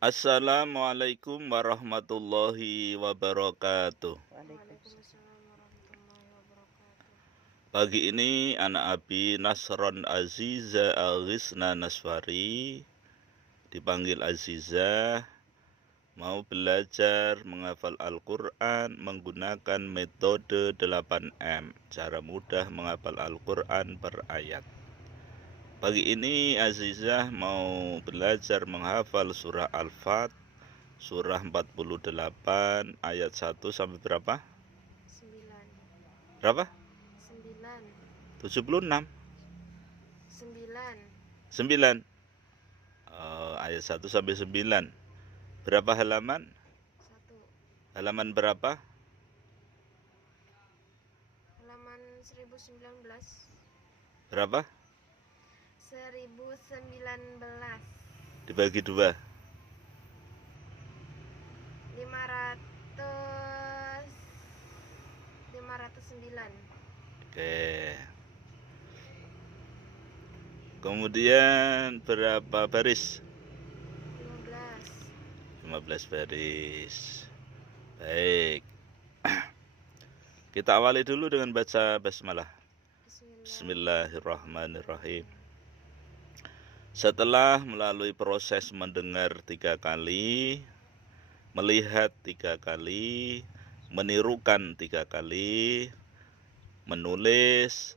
Assalamualaikum warahmatullahi wabarakatuh. Waalaikumsalam warahmatullahi wabarakatuh. Pagi ini anak Abi Nasron Aziza Al-Ghisna Naswari, dipanggil Aziza, mau belajar menghafal Al-Quran menggunakan metode 8M, cara mudah menghafal Al-Quran per ayat. Pagi ini Azizah mau belajar menghafal surah Al-Fat, surah 48 ayat 1 sampai berapa? 9. Berapa? 9. 76. 9. 9. Ayat 1 sampai 9. Berapa halaman? 1. Halaman berapa? Halaman 1019. Berapa? 1019. Dibagi 2. 509. Oke. Kemudian berapa baris? 15. 15 baris. Baik. Kita awali dulu dengan baca basmalah. Bismillahirrahmanirrahim. Setelah melalui proses mendengar 3 kali, melihat 3 kali, menirukan 3 kali, menulis,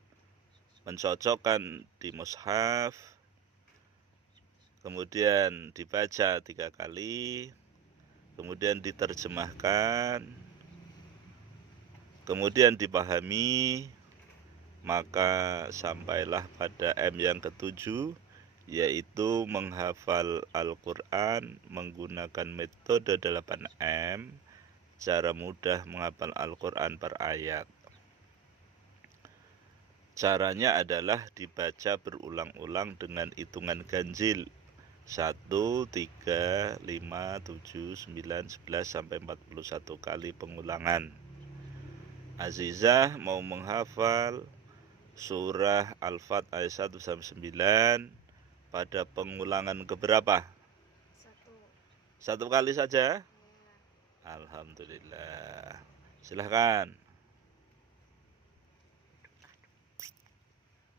mencocokkan di mushaf, kemudian dibaca 3 kali, kemudian diterjemahkan, kemudian dipahami, maka sampailah pada M yang ketujuh, yaitu menghafal Al-Quran menggunakan metode 8M, cara mudah menghafal Al-Quran per ayat. Caranya adalah dibaca berulang-ulang dengan hitungan ganjil 1, 3, 5, 7, 9, 11 sampai 41 kali pengulangan. Azizah mau menghafal surah Al-Fat ayat 1 sampai 9 pada pengulangan keberapa? 1. 1 kali saja? Ya. Alhamdulillah. Silahkan.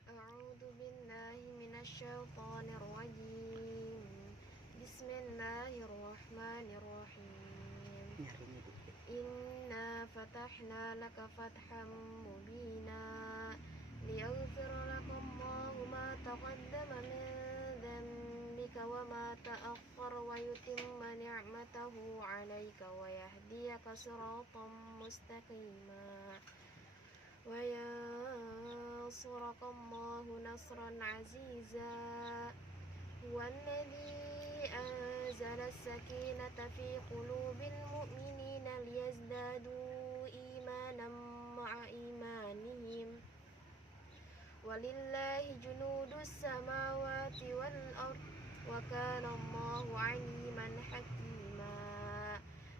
A'udzu billahi minasyaitonir rajim. Bismillahirrahmanirrahim. Inna fatahna laka fathan mubina liyaghfira lakum Allahu ma taqaddama min dhanbika wa ma ta'akhkhara wa yutimma ni'matahu 'alaika wa yahdiyaka siratan mustaqima wa yansuraka Allahu nasran 'aziza huwa alladhi anzala as-sakinata fi qulubil mu'minina liyazdadu imanan ma'a imanihim walillahi junudus samawati wal ard wa kana Allahu 'aliman hakima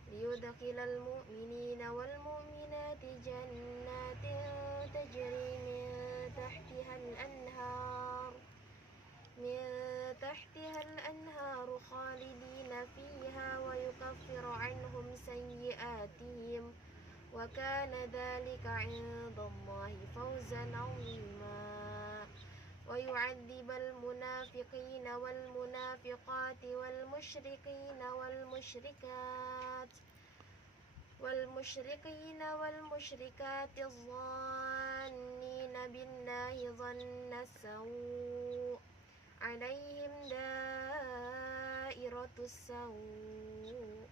liyudkhilal mu'minina wal mu'minati jannatin tajri min تحتها الأنهار خالدين فيها ويكفر عنهم سيئاتهم وكان ذلك عند الله فوزا عظيما ويعذب المنافقين والمنافقات والمشركات الظانين بالله ظن السوء عليهم دائرة السوء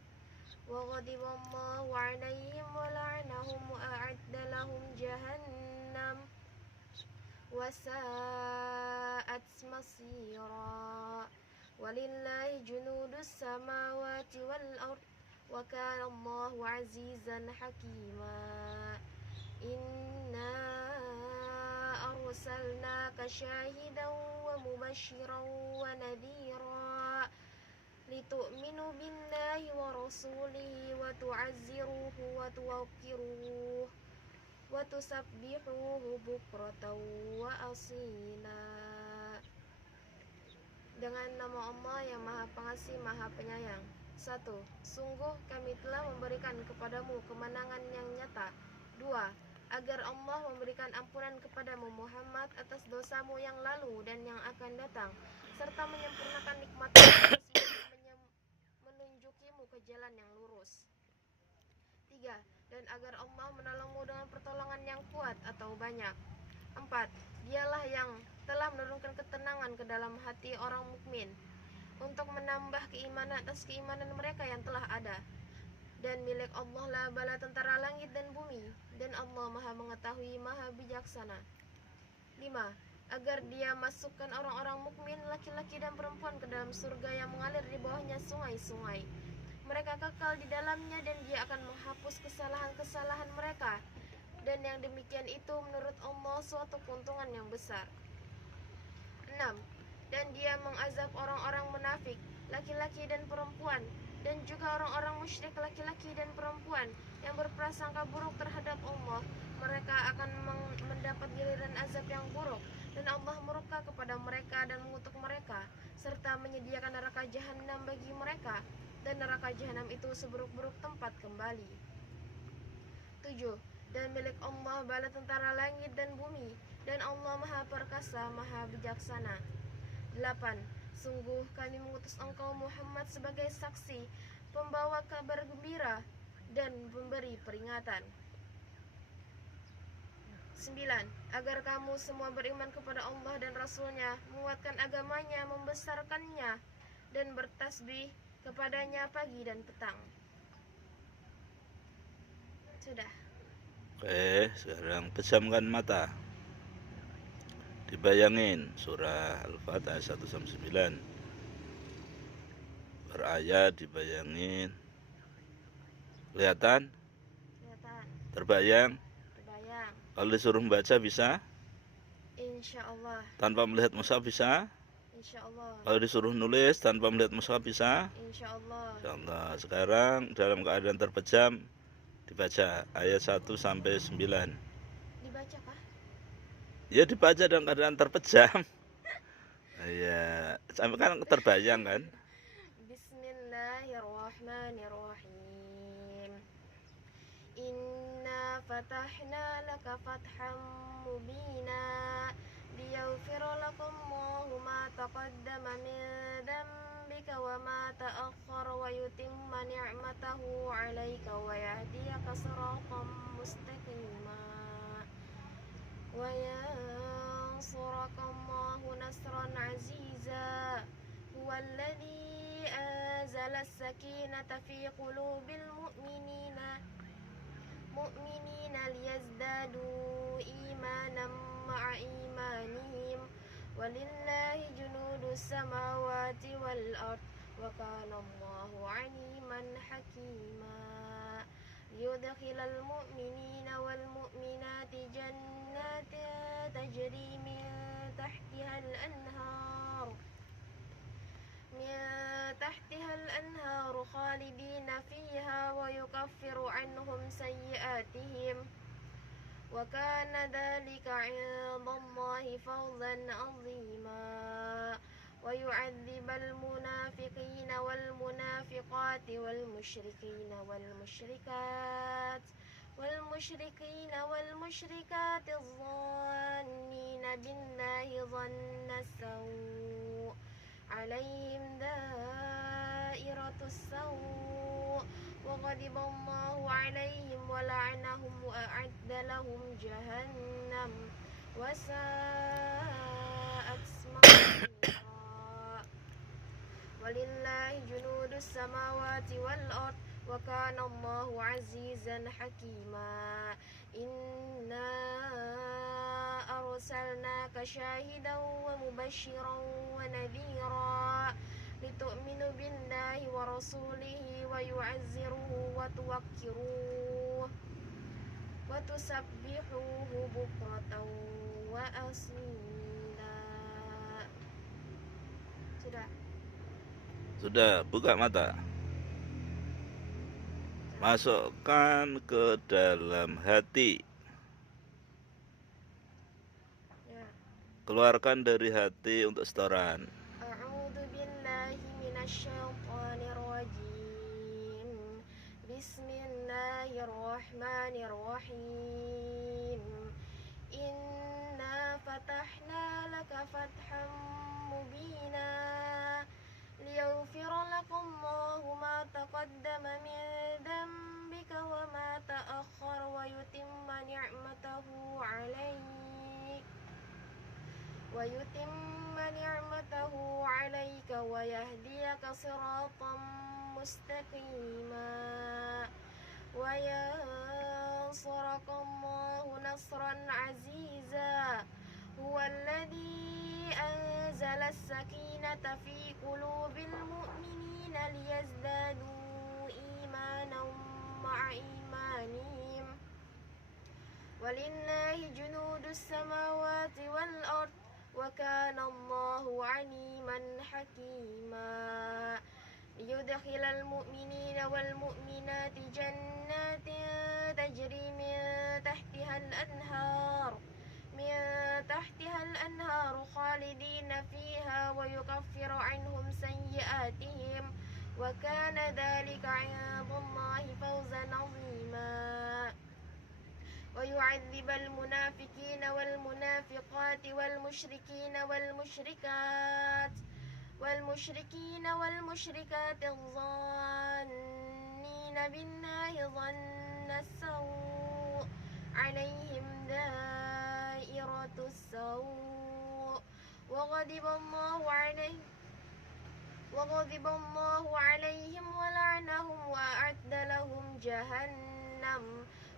وغضب الله عليهم ولعنهم وأعد لهم جهنم وساءت مصيرا ولله جنود السماوات والأرض وكان الله عزيزا حكيما إنا أرسلناك شاهدا ومبشرا ونذيرا لتؤمنوا بالله ورسوله وتعزروه وتوقروه وتسبحوه بكرة وأصيلا. Dengan nama Allah yang Maha Pengasih, Maha Penyayang. 1. Sungguh kami telah memberikan kepadamu kemenangan yang nyata. 2. Agar Allah memberikan ampunan kepadamu Muhammad atas dosamu yang lalu dan yang akan datang, serta menyempurnakan nikmat-Nya atasmu dan menunjukimu ke jalan yang lurus. 3. Dan agar Allah menolongmu dengan pertolongan yang kuat atau banyak. 4. Dialah yang telah menurunkan ketenangan ke dalam hati orang mukmin untuk menambah keimanan atas keimanan mereka yang telah ada. Dan milik Allah lah bala tentara langit dan bumi, dan Allah Maha mengetahui, Maha bijaksana. 5. Agar Dia masukkan orang-orang mukmin laki-laki dan perempuan ke dalam surga yang mengalir di bawahnya sungai-sungai. Mereka kekal di dalamnya dan Dia akan menghapus kesalahan-kesalahan mereka. Dan yang demikian itu menurut Allah suatu keuntungan yang besar. 6. Dan Dia mengazab orang-orang munafik, laki-laki dan perempuan, dan juga orang-orang musyrik laki-laki dan perempuan yang berprasangka buruk terhadap Allah. Mereka akan mendapat giliran azab yang buruk, dan Allah murka kepada mereka dan mengutuk mereka, serta menyediakan neraka jahanam bagi mereka, dan neraka jahanam itu seburuk-buruk tempat kembali. 7. Dan milik Allah bala tentara langit dan bumi, dan Allah Maha Perkasa, Maha Bijaksana. 8. Sungguh kami mengutus engkau Muhammad sebagai saksi, pembawa kabar gembira, dan pemberi peringatan. 9. Agar kamu semua beriman kepada Allah dan Rasul-Nya, menguatkan agamanya, membesarkannya, dan bertasbih kepadanya pagi dan petang. Sudah. Oke, sekarang pejamkan mata. Dibayangin surah Al-Fat ayat 1-9. Berayat dibayangin. Kelihatan? Kelihatan. Terbayang? Terbayang. Kalau disuruh membaca bisa? Insya Allah. Tanpa melihat mushaf bisa? Insya Allah. Kalau disuruh nulis tanpa melihat mushaf bisa? Insya Allah. Insya Allah. Sekarang dalam keadaan terpejam dibaca ayat 1-9. Dibaca kah? Ya dibaca dalam keadaan terpejam. Ya, sampai kan terbayang kan? Bismillahirrahmanirrahim. Inna fatahna laka fatham mubina liyaghfira lakum Allahu ma taqaddama min dhanbika wa ma ta'akhkhara wa yutimma ni'matahu 'alaika wa yahdiyaka siratan mustaqima wa yansuraka Allahu nasran 'aziza huwallazi anzala as-sakinata fi qulubil mu'minina liyazdadu imanan ma'a imanihim walillahi junudus samawati wal ard wa kana Allahu 'aliman hakima liyudkhilal mu'minina wal mu'minati jannatin tajri min tahtihal anhar khalidina fiha wa yukaffiru anhum sayyi'atihim wa kana dhalika 'indallahi fawzan 'azima wa yu'adzibal munafiqina wal munafiqati wal musyrikina wal musyrikati adh-dhannina billahi dhanna as-saw' 'alaihim dairatus saw' wa ghadiballahu 'alaihim wa la'anahum wa a'adda lahum jahannam wa sa'at masira walillahi junudus samawati wal ard wa kana Allahu 'azizan hakima inna arsalnaka syahidan wa mubasysyiran wa nadhira litu'minu billahi wa rasulihi wa yu'azziruhu wa tuwaqqiruhu wa tusabbihuhu bukratan wa asila. Sudah, buka mata. Masukkan ke dalam hati. Ya. Keluarkan dari hati untuk setoran. A'udzu billahi minasyaitonir rajim. Bismillahirrahmanirrahim. Inna fatahna laka fathan mubina liyaghfira lakum Allahu ma taqaddama min dhanbika wa ma ta'akhkhara wa yutimma ni'matahu 'alaika wa yahdiyaka siratan mustaqima wa yansuraka Allahu nasran 'aziza huwa alladhi anzala as-sakinata fi qulubil mu'minina liyazdadu imanan ma'a imanihim walillahi junudus samawati wal ard wa kana Allahu 'aliman hakima liyudkhilal mu'minina wal mu'minati jannatin tajri min tahtihal anhar khalidina fiha wa yukaffiru 'anhum sayyi'atihim wa kana dhalika 'indallahi fawzan 'azima ويعذب المنافقين والمنافقات والمشركات الظانين بالله ظن السوء عليهم دائرة السوء وغضب الله عليهم ولعنهم وأعد لهم جهنم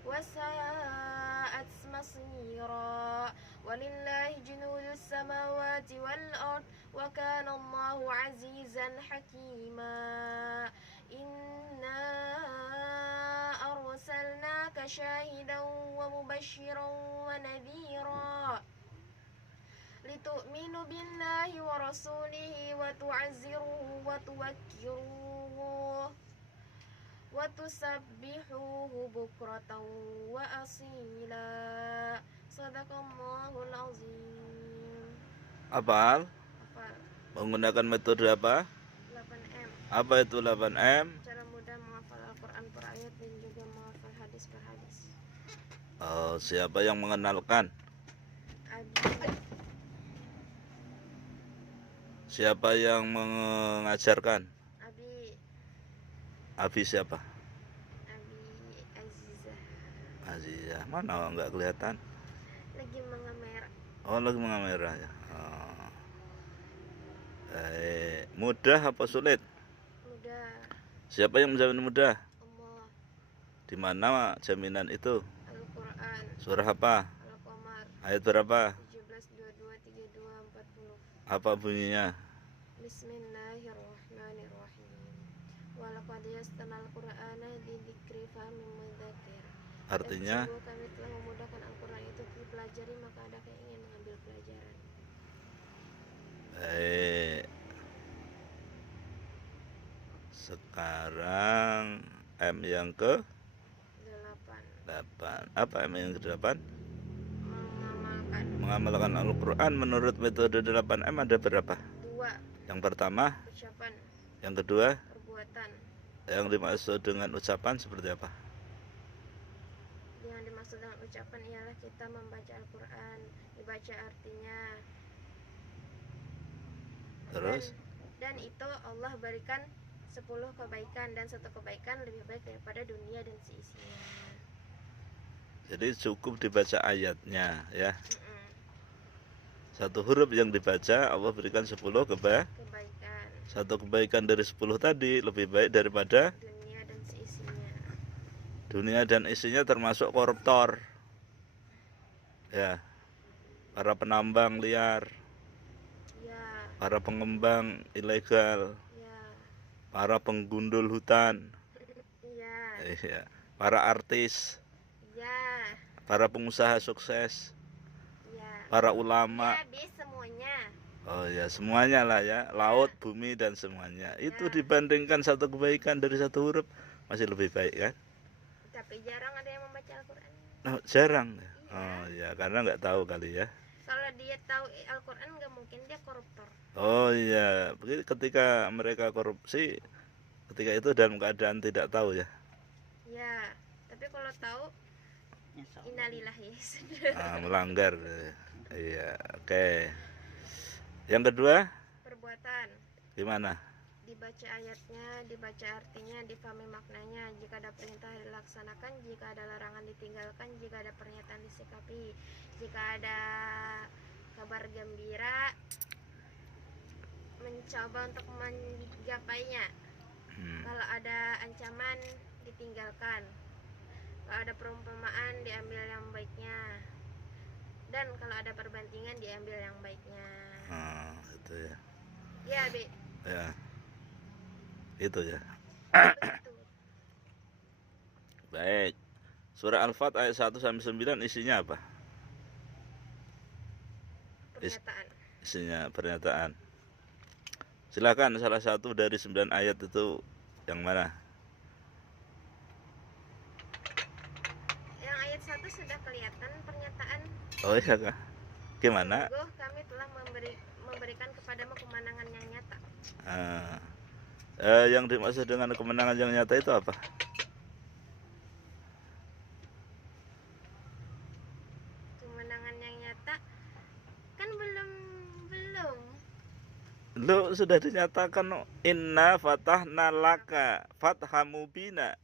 وساءت مصيرا ولله جنود السماوات والأرض وكان الله عزيزا حكيما إنا أرسلناك شاهدا ومبشرا ونذيرا لتؤمنوا بالله ورسوله وتعزروه وتوكروه وتسبحوه بكرة وأصيلا Sadaqallahul azim. Hafal? Menggunakan metode apa? 8M. Apa itu 8M? Cara mudah menghafal Al-Quran per ayat dan juga menghafal hadis per hadis. Siapa yang mengenalkan? Abi. Siapa yang mengajarkan? Abi. Abi siapa? Abi Azizah. Azizah. Mana enggak kelihatan? Lagi mengamera. Oh, lagi mengamera ya. Mudah apa sulit? Mudah. Siapa yang menjamin mudah? Allah. Di mana jaminan itu? Al-Quran. Surah apa? Al-Qamar. Ayat berapa? 17, 22, 32, 40. Apa bunyinya? Bismillahirrahmanirrahim. Walaqad yastanal Qur'ana lidzikri fahmin mudzakir. Artinya? Dan sungguh kami telah memudahkan Al-Quran itu dipelajari, maka ada yang ingin mengambil pelajaran. Sekarang M yang ke 8. Apa M yang ke 8? Mengamalkan Al-Quran menurut metode 8M ada berapa? 2. Yang pertama? Ucapan. Yang kedua? Perbuatan. Yang dimaksud dengan ucapan seperti apa? Yang dimaksud dengan ucapan ialah kita membaca Al-Quran, dibaca artinya. Terus? Dan itu Allah berikan 10 kebaikan, dan 1 kebaikan lebih baik daripada dunia dan seisinya. Jadi cukup dibaca ayatnya ya. Satu huruf yang dibaca Allah berikan 10 kebaikan. Satu kebaikan dari 10 tadi lebih baik daripada dunia dan seisinya. Dunia dan isinya termasuk koruptor. Ya. Para penambang liar. Ya. Para pengembang ilegal. Ya. Para penggundul hutan. Ya. Para artis. Ya. Para pengusaha sukses. Ya. Para ulama. Ya, habis semuanya. Oh ya, semuanya lah ya. Laut, bumi dan semuanya. Itu dibandingkan satu kebaikan dari satu huruf masih lebih baik kan? Tapi jarang ada yang membaca Al-Quran. Oh, jarang. Iya. Oh ya, karena nggak tahu kali ya. Kalau dia tahu Al-Quran nggak mungkin dia koruptor. Oh iya, ketika mereka korupsi, ketika itu dalam keadaan tidak tahu ya. Ya, tapi kalau tahu Insya Allah. innalillahi. Melanggar. Iya, oke. Yang kedua, Perbuatan. gimana? Dibaca ayatnya, dibaca artinya, difahami maknanya. Jika ada perintah dilaksanakan, jika ada larangan ditinggalkan, jika ada pernyataan disikapi, jika ada kabar gembira, mencoba untuk menggapainya. Kalau ada ancaman, ditinggalkan. Kalau ada perumpamaan, diambil yang baiknya. Dan kalau ada perbandingan, diambil yang baiknya. Itu ya. Ya, Be. Ya. Itu ya. Begitu. Baik. Surah Al-Fat ayat 1 sampai 9 isinya apa? Pernyataan. Isinya pernyataan. Silakan salah satu dari 9 ayat itu yang mana? Yang ayat 1 sudah kelihatan pernyataan. Oh iya kah? Gimana? Sungguh kami telah memberikan kepadamu kemenangan yang nyata. Yang dimaksud dengan kemenangan yang nyata itu apa? Kemenangan yang nyata kan belum. Lu sudah dinyatakan inna fatahna laka fatham mubina.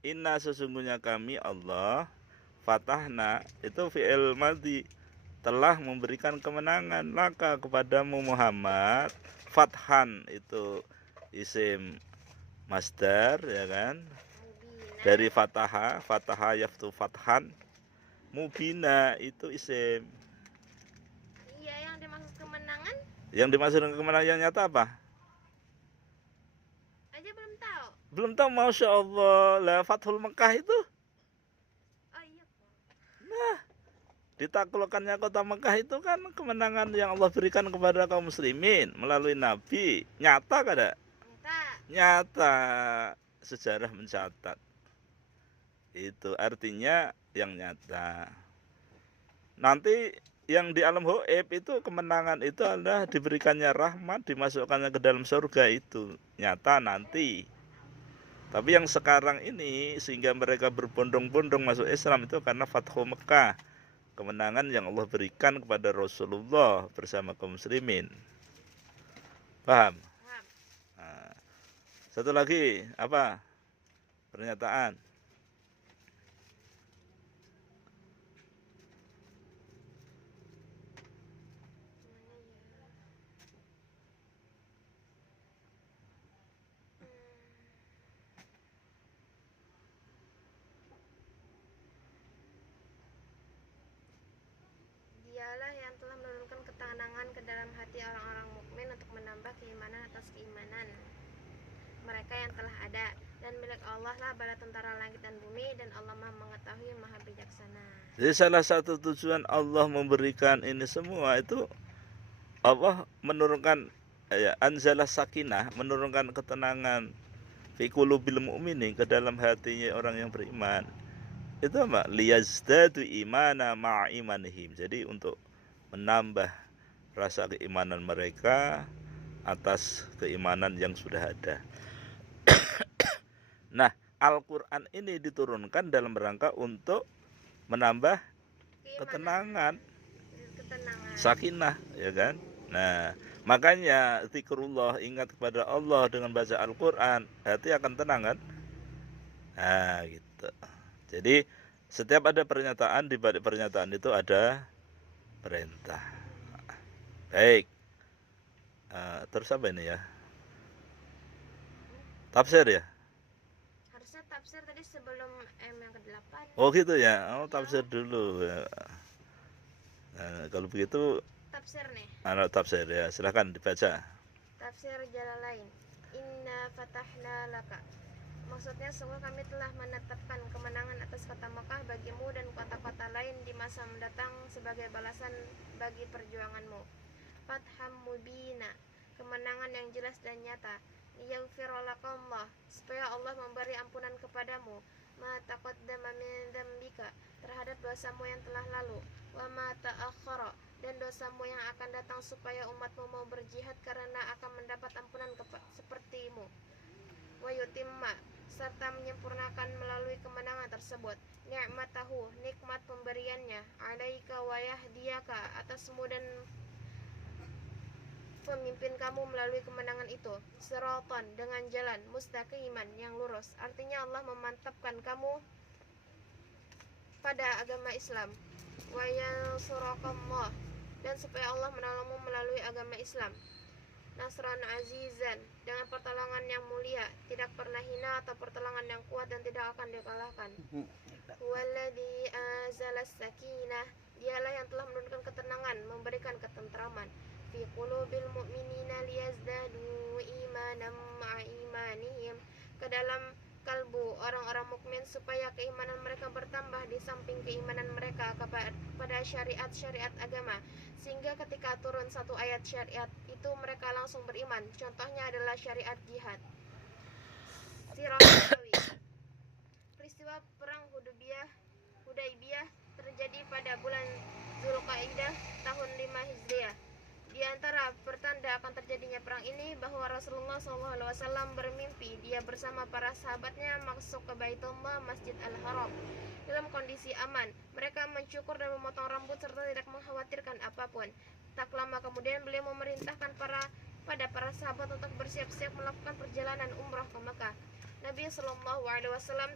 Inna sesungguhnya kami Allah fatahna itu fi'il madhi telah memberikan kemenangan laka kepadamu Muhammad. Fathan itu isim masdar ya kan, dari fataha, fataha yaftu fathan. Mubina itu isim. Iya, yang dimaksud kemenangan Yang dimaksud dengan kemenangan yang nyata apa? aja belum tahu. Belum tahu. Masya Allah. Lah Fathul Mekah itu Oh iya. ditaklukkannya kota Mekah itu kan kemenangan yang Allah berikan kepada kaum muslimin melalui Nabi. Nyata kada? Nyata. Sejarah mencatat. Itu artinya yang nyata. Nanti yang di alam gaib itu kemenangan itu adalah diberikannya rahmat, dimasukkannya ke dalam surga, itu nyata nanti. Tapi yang sekarang ini sehingga mereka berbondong-bondong masuk Islam itu karena Fathu Mekah, kemenangan yang Allah berikan kepada Rasulullah bersama kaum muslimin. Paham? Nah, satu lagi apa? Pernyataan. Dialah yang telah menurunkan ketenangan ke dalam hati orang-orang mukmin untuk menambah keimanan atas keimanan mereka yang telah ada, dan milik Allah lah bala tentara langit dan bumi, dan Allah Maha mengetahui, Maha bijaksana. Jadi salah satu tujuan Allah memberikan ini semua itu Allah menurunkan anzalah sakinah, menurunkan ketenangan fi qulubil mu'minin ke dalam hatinya orang yang beriman. Itu apa? Liyazdadu imana ma'a imanihim. Jadi untuk menambah rasa keimanan mereka atas keimanan yang sudah ada. Nah, Al-Quran ini diturunkan dalam rangka untuk menambah ketenangan, sakinah, ya kan? Nah, makanya zikrullah, ingat kepada Allah dengan baca Al-Quran, hati akan tenang kan? Nah, gitu. Jadi setiap ada pernyataan, di balik pernyataan itu ada perintah. Baik. Terus apa ini ya? Tafsir ya? Harusnya tafsir tadi sebelum yang ke-8. Oh gitu ya. Oh, tafsir dulu ya. Nah, kalau begitu Tafsir nih. Tafsir ya. Silahkan dibaca. Tafsir Jalalain. Inna fatahna laka. Maksudnya sungguh kami telah menetapkan kemenangan atas kota Mekah bagimu dan kota-kota lain di masa mendatang sebagai balasan bagi perjuanganmu. Fatham mubina, kemenangan yang jelas dan nyata. Yaghfirulakallah, supaya Allah memberi ampunan kepadamu. Ma taqaddama min dzambika, terhadap dosamu yang telah lalu. Wa ma ta'akhkhara, dan dosamu yang akan datang, supaya umatmu mau berjihad karena akan mendapat ampunan sepertimu. Wa yutimma, serta menyempurnakan melalui kemenangan tersebut ni'matahu, nikmat pemberiannya, alaika wa yahdiyaka, atasmu dan pemimpin kamu melalui kemenangan itu, siratan, dengan jalan, mustaqiman, yang lurus. Artinya Allah memantapkan kamu pada agama Islam, wa yansurakallah, dan supaya Allah menolongmu melalui agama Islam, nasran azizan, dengan pertolongan yang mulia, tidak pernah hina, atau pertolongan yang kuat dan tidak akan dikalahkan. Walladzi anzalas sakinah, dialah yang telah menurunkan ketenangan, memberikan ketentraman, fi qulubil mu'minina liyazdadu imanan ma'a imanihim, ke dalam kalbu orang-orang mukmin supaya keimanan mereka bertambah di samping keimanan mereka kepada syariat-syariat agama, sehingga ketika turun satu ayat syariat itu mereka langsung beriman. Contohnya adalah syariat jihad. Sirah Nabawi. Peristiwa perang Hudaybiyah terjadi pada bulan Zulqa'dah tahun 5 Hijriah. Di antara pertanda akan terjadinya perang ini bahwa Rasulullah SAW bermimpi dia bersama para sahabatnya masuk ke Baitullah, Masjid Al-Haram, dalam kondisi aman. Mereka mencukur dan memotong rambut serta tidak mengkhawatirkan apapun. Tak lama kemudian beliau memerintahkan pada para sahabat untuk bersiap-siap melakukan perjalanan umrah ke Mekah. Nabi SAW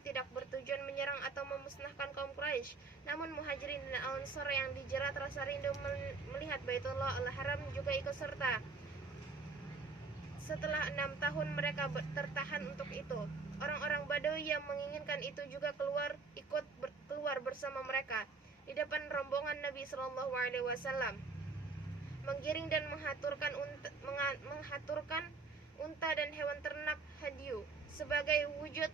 tidak bertujuan menyerang atau memusnahkan kaum Quraisy, namun Muhajirin dan Ansar yang dijerat rasa rindu melihat Baitullah Al-Haram juga ikut serta. Setelah 6 tahun mereka tertahan untuk itu. Orang-orang Badawi yang menginginkan itu juga keluar bersama mereka di depan rombongan Nabi SAW, menggiring dan menghaturkan unta dan hewan ternak hadyu sebagai wujud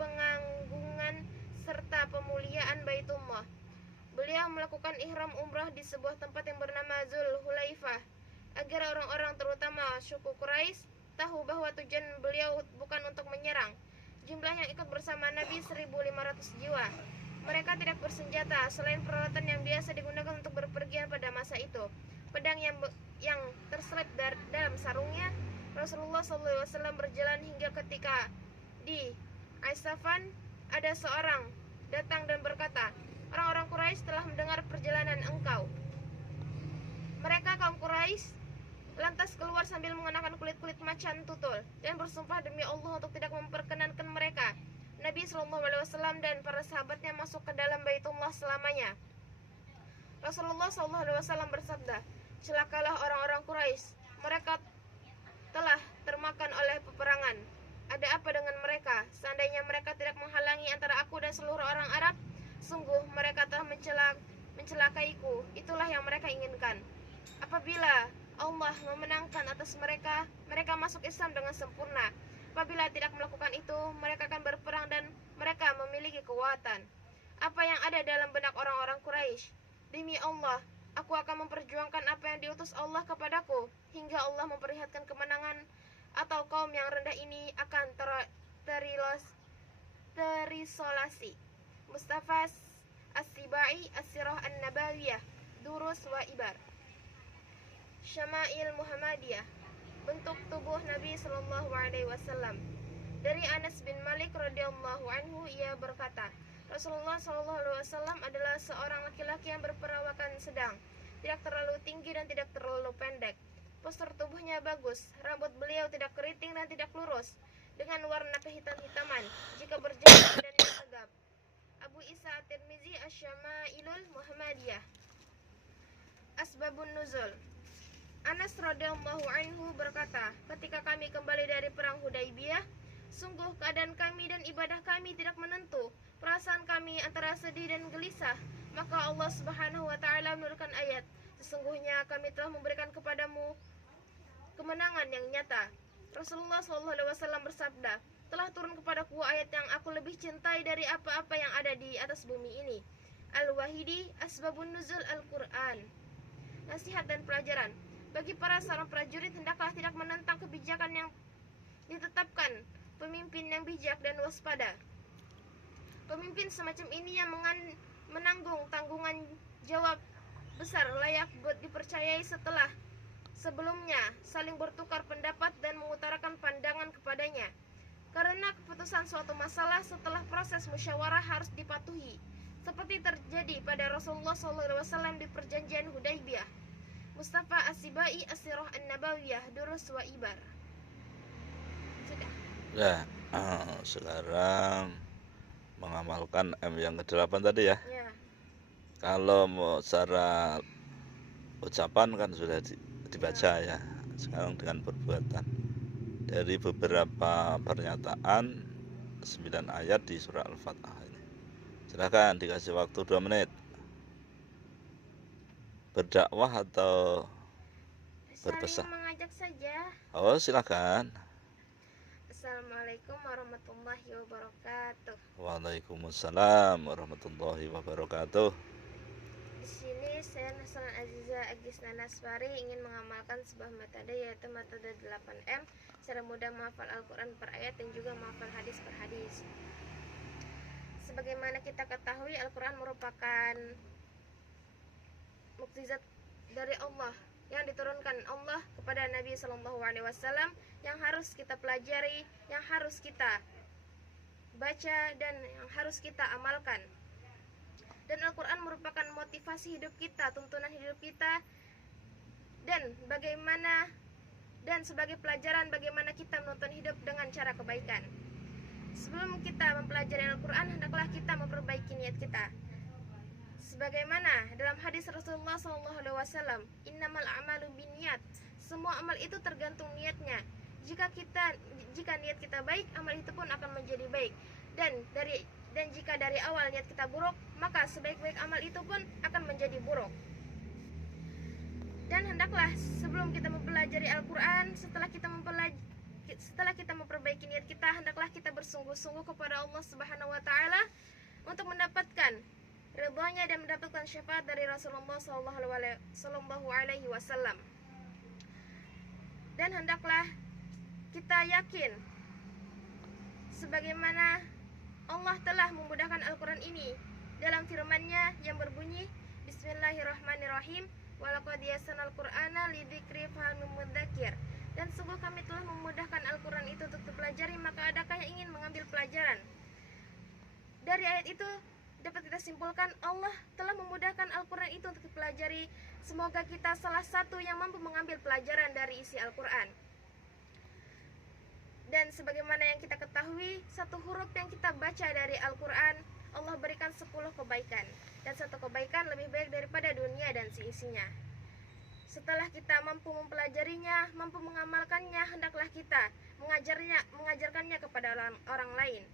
pengagungan serta pemuliaan Baitullah. Beliau melakukan ihram umrah di sebuah tempat yang bernama Zulhulaifah agar orang-orang terutama suku Quraisy tahu bahwa tujuan beliau bukan untuk menyerang. Jumlah yang ikut bersama Nabi 1.500 jiwa. Mereka tidak bersenjata selain peralatan yang biasa digunakan untuk berpergian pada masa itu, pedang yang terselip dalam sarungnya. Rasulullah SAW berjalan hingga ketika di Aisafan ada seorang datang dan berkata, orang-orang Quraisy telah mendengar perjalanan engkau. Mereka kaum Quraisy lantas keluar sambil mengenakan kulit-kulit macan tutul dan bersumpah demi Allah untuk tidak memperkenankan mereka, Nabi SAW dan para sahabatnya masuk ke dalam Baitullah selamanya. Rasulullah SAW bersabda, celakalah orang-orang Quraisy, mereka telah termakan oleh peperangan. Ada apa dengan mereka? Seandainya mereka tidak menghalangi antara aku dan seluruh orang Arab, sungguh mereka telah mencelakaiku. Itulah yang mereka inginkan. Apabila Allah memenangkan atas mereka, mereka masuk Islam dengan sempurna. Apabila tidak melakukan itu, mereka akan berperang dan mereka memiliki kekuatan. Apa yang ada dalam benak orang-orang Quraisy? Demi Allah, aku akan memperjuangkan apa yang diutus Allah kepadaku hingga Allah memperlihatkan kemenangan, atau kaum yang rendah ini akan terisolasi. Mustafa As-Sibai, As-Sirah An-Nabawiyah, Durus wa Ibar. Syama'il Muhammadiyah, bentuk tubuh Nabi SAW. Dari Anas bin Malik radhiyallahu anhu, ia berkata, Rasulullah SAW adalah seorang laki-laki yang berperawakan sedang, tidak terlalu tinggi dan tidak terlalu pendek. Postur tubuhnya bagus, rambut beliau tidak keriting dan tidak lurus, dengan warna kehitam-hitaman jika berjalan dan tegap. Abu Isa At-Tirmizi, Asy-Syama'ilul Muhammadiyah. Asbabun Nuzul. Anas radhiyallahu anhu berkata, ketika kami kembali dari perang Hudaybiyah, sungguh keadaan kami dan ibadah kami tidak menentu. Perasaan kami antara sedih dan gelisah. Maka Allah Subhanahu wa taala menurunkan ayat, sesungguhnya kami telah memberikan kepadamu kemenangan yang nyata. Rasulullah SAW bersabda, telah turun kepadaku ayat yang aku lebih cintai dari apa-apa yang ada di atas bumi ini. Al-Wahidi, Asbabun Nuzul Al-Quran. Nasihat dan pelajaran. Bagi para seorang prajurit, hendaklah tidak menentang kebijakan yang ditetapkan pemimpin yang bijak dan waspada. Pemimpin semacam ini yang menanggung tanggungan jawab besar layak buat dipercayai setelah sebelumnya saling bertukar pendapat dan mengutarakan pandangan kepadanya. Karena keputusan keputusan suatu masalah setelah proses musyawarah harus dipatuhi, seperti terjadi pada Rasulullah SAW di perjanjian Hudaybiyah. Mustafa As-Sibai As-Sirah An-Nabawiyah Durus wa Ibar. Sudah. Ya, sekarang mengamalkan M yang ke-8 tadi ya. Ya. Kalau mau secara ucapan kan sudah dibaca ya. Sekarang dengan perbuatan. Dari beberapa pernyataan 9 ayat di surah Al-Fatihah ini. Silakan dikasih waktu 2 menit. Berdakwah atau berpesan? Saling mengajak saja. Oh, silakan. Assalamualaikum warahmatullahi wabarakatuh. Waalaikumsalam warahmatullahi wabarakatuh. Di sini saya Nasran Aziza Agisna Naswari ingin mengamalkan sebuah metode, yaitu metode 8M, secara mudah menghafal Al-Quran per ayat dan juga menghafal hadis per hadis. Sebagaimana kita ketahui, Al-Quran merupakan mukjizat dari Allah yang diturunkan Allah kepada Nabi SAW, yang harus kita pelajari, yang harus kita baca, dan yang harus kita amalkan. Dan Al-Quran merupakan motivasi hidup kita, tuntunan hidup kita, dan sebagai pelajaran bagaimana kita menuntun hidup dengan cara kebaikan. Sebelum kita mempelajari Al-Quran, hendaklah kita memperbaiki niat kita. Sebagaimana dalam hadis Rasulullah SAW, innamal a'malu binniyat, semua amal itu tergantung niatnya. Jika niat kita baik, amal itu pun akan menjadi baik. Dan jika dari awal niat kita buruk, maka sebaik-baik amal itu pun akan menjadi buruk. Dan hendaklah sebelum kita mempelajari Al-Quran, setelah kita memperbaiki niat kita, hendaklah kita bersungguh-sungguh kepada Allah Subhanahu wa Ta'ala untuk mendapatkan ridhanya dan mendapatkan syafaat dari Rasulullah Sallallahu Alaihi Wasallam. Dan hendaklah kita yakin sebagaimana Allah telah memudahkan Al-Quran ini dalam firman-Nya yang berbunyi, Bismillahirrahmanirrahim, walaqad yassarnal Qur'ana lidzikri fahal mim mudzakir. Dan sungguh kami telah memudahkan Al-Quran itu untuk dipelajari, maka adakah yang ingin mengambil pelajaran? Dari ayat itu dapat kita simpulkan Allah telah memudahkan Al-Quran itu untuk dipelajari. Semoga kita salah satu yang mampu mengambil pelajaran dari isi Al-Quran. Dan sebagaimana yang kita ketahui, satu huruf yang kita baca dari Al-Quran, Allah berikan 10 kebaikan. Dan satu kebaikan lebih baik daripada dunia dan seisinya. Setelah kita mampu mempelajarinya, mampu mengamalkannya, hendaklah kita mengajarkannya kepada orang lain.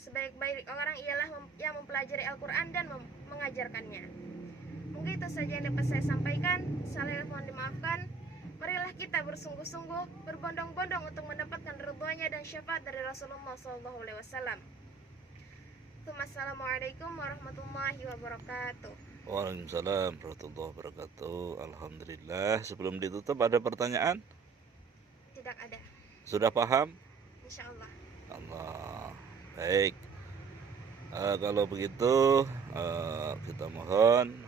Sebaik-baik orang ialah yang mempelajari Al-Quran dan mengajarkannya. Mungkin itu saja yang dapat saya sampaikan. Salah mohon dimaafkan. Marilah kita bersungguh-sungguh, berbondong-bondong untuk mendapatkan ridhonya dan syafaat dari Rasulullah SAW. Assalamualaikum warahmatullahi wabarakatuh. Waalaikumsalam warahmatullahi wabarakatuh. Alhamdulillah. Sebelum ditutup ada pertanyaan? Tidak ada. Sudah paham? Insya Allah. Allah. Baik. Kalau begitu kita mohon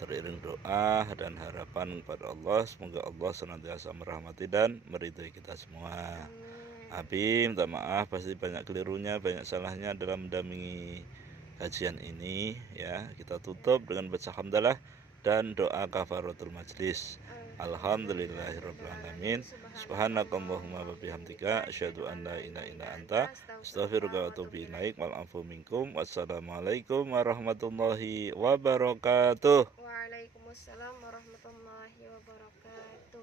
teriring doa dan harapan kepada Allah, semoga Allah senantiasa merahmati dan meridhai kita semua. Abi, minta maaf pasti banyak kelirunya, banyak salahnya dalam mendampingi kajian ini ya. Kita tutup dengan baca hamdalah dan doa kafaratul majlis. Alhamdulillahirabbil alamin. Subhanakallahumma wa bihamdika asyhadu an la ilaha illa anta astaghfiruka wa atubu ilaik. Wal afu minkum. Wassalamualaikum warahmatullahi wabarakatuh. Waalaikumsalam warahmatullahi wabarakatuh.